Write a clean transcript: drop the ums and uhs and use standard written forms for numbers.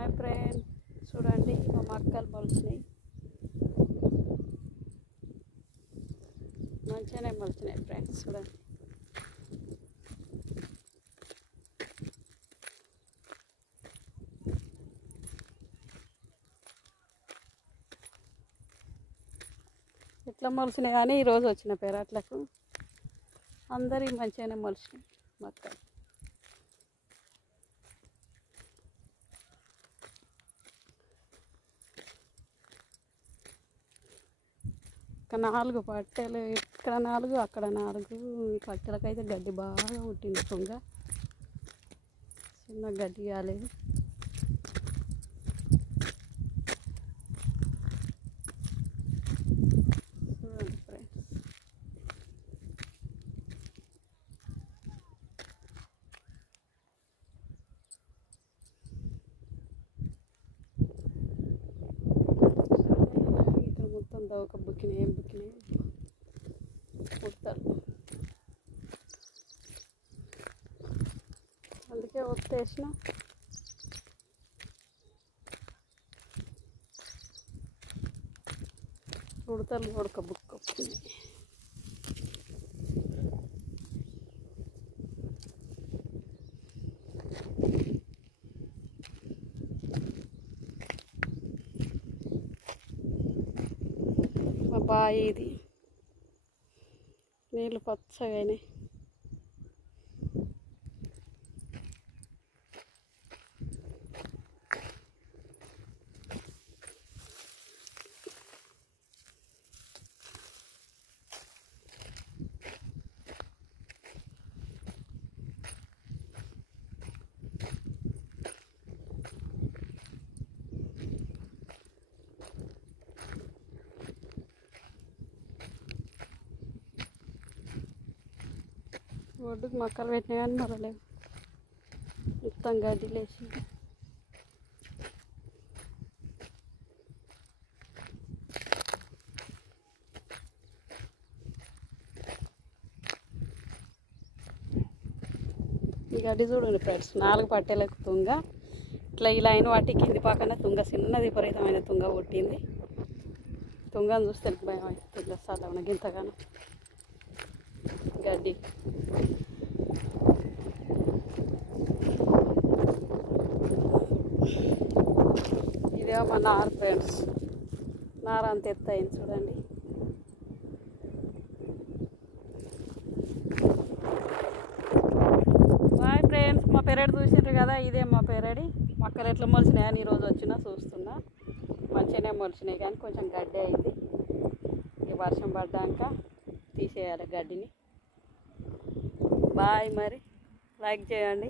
Hi friend, చూడండి మా మొక్కలు మొలిచినాయి. మంచిగానే మొలిచినాయి ఫ్రెండ్స్. చూడండి, ఎట్లా మొలిచినాయి కానీ ఈరోజు వచ్చిన పెరట్లకు అందరికి మంచిగానే మొలిచినాయి మొక్కలు. ఇక్కడ 4 పట్టెలు, ఇక్కడ 4 అక్కడ 4 పట్టెలకైతే గడ్డి బాగా ఉంటుంది. తుంగ చిన్న గడ్డి కాలేదు. చూడండి ఫ్రెండ్స్, ఇక్కడ మొత్తం దవక బుక్కినాయి. ఏం బుక్కినాయి కుడతారు, అందుకే ఒత్తేసిన. ఉడతలు ఉడక బుక్ వస్తుంది. మా బావి ఇది, నీళ్ళు పచ్చగా అయినాయి. ఒడ్డుకు మొక్కలు పెట్టినా కానీ మరలేవు, మొత్తం గడ్డి లేచి. ఈ గడ్డి చూడండి ఫ్రెండ్స్, 4 పట్టెలకు తుంగ. ఇట్లా ఈ లైన్ వాటి కింది పక్కన తుంగ, చిన్నది విపరీతమైన తుంగ కొట్టింది. తుంగను చూస్తే భయం అవుతుంది. అసలు గింతగానో గడ్డి. ఇదేమో మా నారు ఫ్రెండ్స్, నార అంత ఎత్తు అయింది చూడండి. హాయ్ ఫ్రెండ్స్, మా పెరడు చూసిండ్రు కదా, ఇదే మా పెరడి. మొక్కలు ఎట్లా మొలిచినాయని ఈరోజు వచ్చినా చూస్తున్నా. మంచిగానే మొలిచినాయి కానీ కొంచెం గడ్డి అయింది. ఈ వర్షం పడ్డాక తీసేయాలి గడ్డిని. బాయ్, మరి లైక్ చేయండి.